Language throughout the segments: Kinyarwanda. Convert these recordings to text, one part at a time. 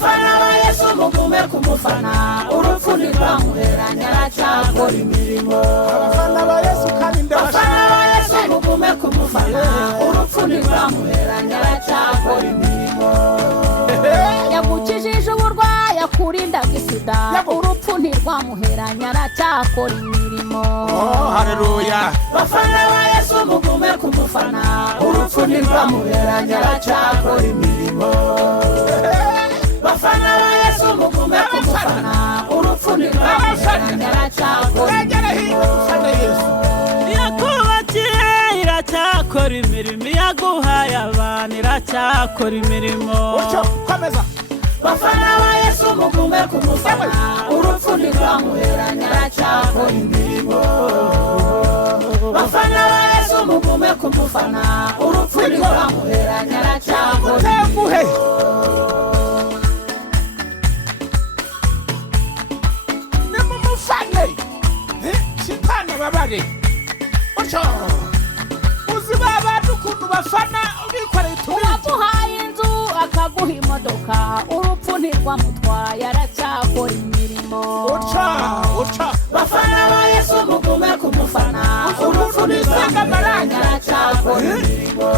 bafana ba Yesu mugume kumufana urupfu ntirwamuheranye aracyakora imirimo abafana ba Yesu kandi bafana ba Yesu mugume kumufana urupfu ntirwamuheranye aracyakora imirimo yagukijije uburwayi akurindaga isida urupfu ntirwamuheranye aracyakora imirimo haleluya bafana ba Yesu mugume kumufana urupfu ntirwamuheranye aracyakora imirimo bafana ba Yesu mugume kumufana urupfu ntirwamuheranye aracyakora imirimo yakubakiye iracyakora imirimo yaguhaye abantu iracyakora imirimo komeza bafana ba Yesu mugume kumufana urupfu ntirwamuheranye aracyakora imirimo bafana ba Yesu mugume kumufana urupfu ntirwamuheranye aracyakora imirimo nimumufane shitani babare ocho uzibaba dukundu bafana ubikoreye uwamuhaye inzu akaguha imodoka urupfu ntirwamutwaye aracyakora imirimo bafana ba Yesu mugume kumufana urupfu ntirwamuheranye aracyakora imirimo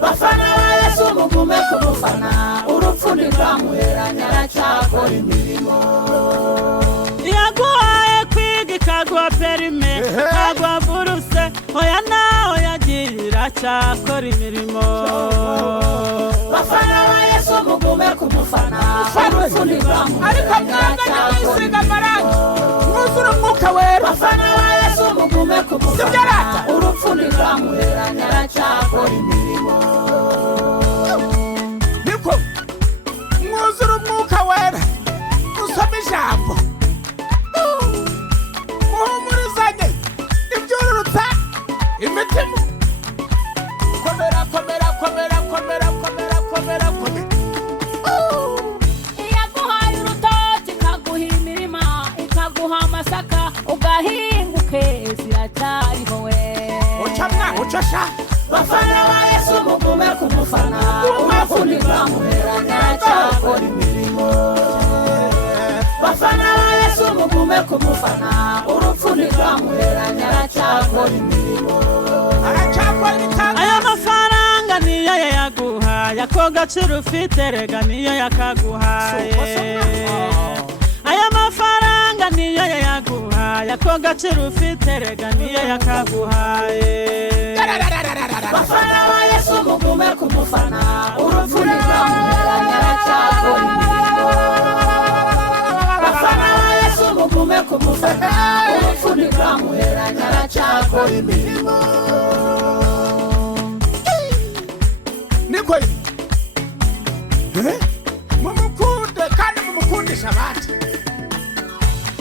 bafana ba Yesu mugume kumufana urupfu ntirwamuheranye aracyakora imirimo yaguhaye kwiga ikaguha perime ikaguha buruse oya naho yagiye iracyakora imirimo bafana ba Yesu mugume kumufana urupfu ntirwamuheranye aracyakora amarangi mwuzure umwuka wera bafana ba Yesu mugume kumufana urupfu ntirwamuheranye aracyakora imirimo niko mwuzure umwuka wera usome ijambo muhumurizanye ibyururutsa imitima komera komera komera komera komera komera komera iyaguhaye urutoki ikaguha imirima ikaguha amasaka ugahinguke ziracyariho we ucosha bafana ba Yesu mugume kumufana urupfu ntirwamuheranye aracyakora imirimo bafana ba Yesu mugume kumufana urupfu ntirwamuheranye aracyakora imirimo aya mafaranga niyo yaguhaye ako gaciro ufite rega niyo yakaguhaye aya mafaranga niyo yaguhaye ako gaciro ufite rega niyo yakaguhaye bafana ba Yesu mugume kumufana urupfu ntirwamuheranye aracyakora imirimo bafana ba Yesu mugume kumufana urupfu ntirwamuheranye aracyakora imirimo niko mumukunde kandi mumukundisha abandi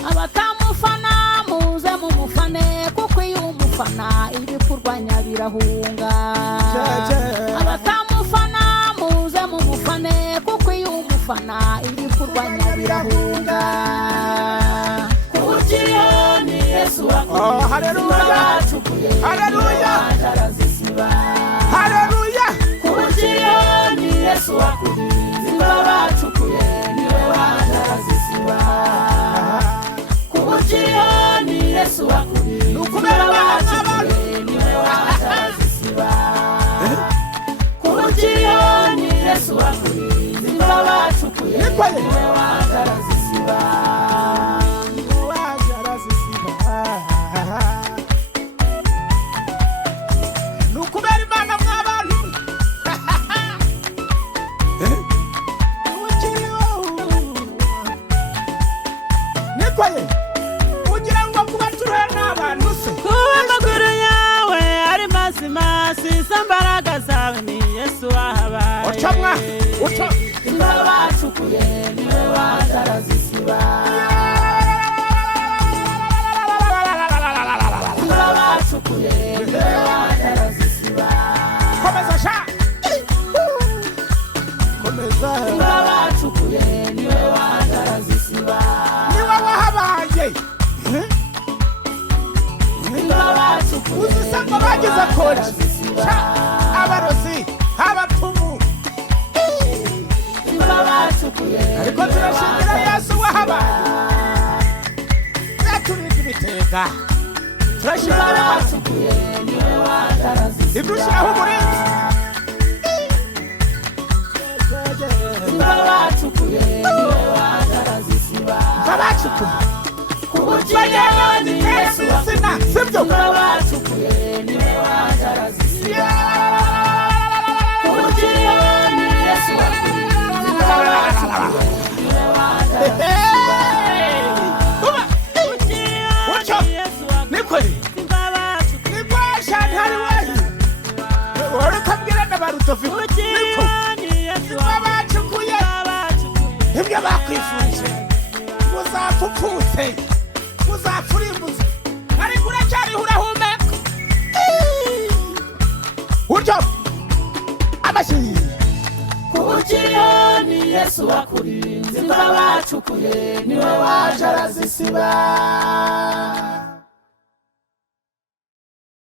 abatamufana muze mumufane kuko iyo umufana ibikurwanya birahunga abatamufana muze mumufane kuko iyo umufana ibikurwanya birahunga kubukiriho ni Yesu wakuye haleluya haleluya haleluya kubukiriho ni Yesu wakuye ziba bacukuye niwe wazarazisiba kubukiriho ni Yesu wakuye ziba bacukuye niwe wazarazisiba kubukiriho ni Yesu wakuye ziba bacukuye niwe wazarazisiba nukubera Imana mw'abantu nikwaye ugira ngo kuba turuhe n'abantu se kuba amaguru yawe ari mazima si izo mbaraga zawe ni Yesu wahabaye uca ziba bacukuye niwe wazarazisiba ziba bacukuye niwe wazarazisiba komeza sha komeza ziba bacukuye niwe wazarazisiba niwe wahabaye ziba bacukuye uzisa ngo bagize kora abarozi abapfumu ziba turashiraga bacukuye niwe wajarazisiba ibyo ushyiraho umurinzi bacukuye niwe wajarazisiba babacukuye kubukiyoni Yesu sina sibyo bacukuye niwe wajarazisiba kubukiyoni Yesu bacukuye niwe wajarazisiba nikore niko shantari wahi wari ukabwira n'abarutofi niko babacukuye ibyo bakwifurije uzapfa upfutse uzapfa urimbuze ariko uracyariho urahumeka uryo amashyi kubukiyoni Yesu wakurinze bacukuye niwe wajarazisiba